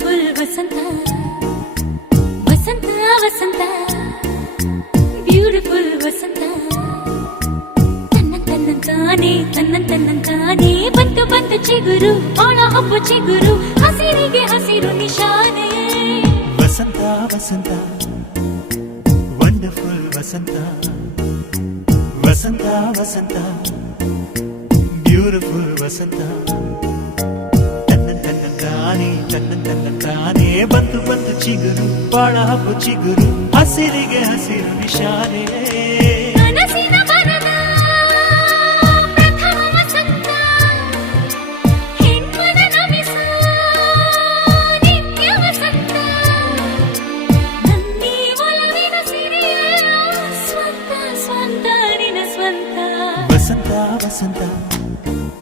beautiful Vasantha Vasantha Vasantha beautiful Vasantha தன்னந்தானே தன்னಂತಾನೆ ಬಂತು ಬಂತು ಚಿಗುರು ಒಣ ಹಬ್ಬು ಚಿಗುರು ಹಸಿರಿಗೆ ಹಸಿರು ನಿಶಾನೆ ವಸಂತ ವಸಂತ ವಂಡರ್ಫುಲ್ ವಸಂತ ವಸಂತ ವಸಂತ ಬ್ಯೂಟಿಫುಲ್ ವಸಂತ ತನ್ನ ತನ್ನ ತಾನೇ ಬಂದು ಬಂದು ಚಿಗುರು ಬಾಳ ಹಬ್ಬು ಚಿಗುರು ಹಸಿರಿಗೆ ಹಸಿರು ನಿಶಾನೆ ವಸಂತ ವಸಂತ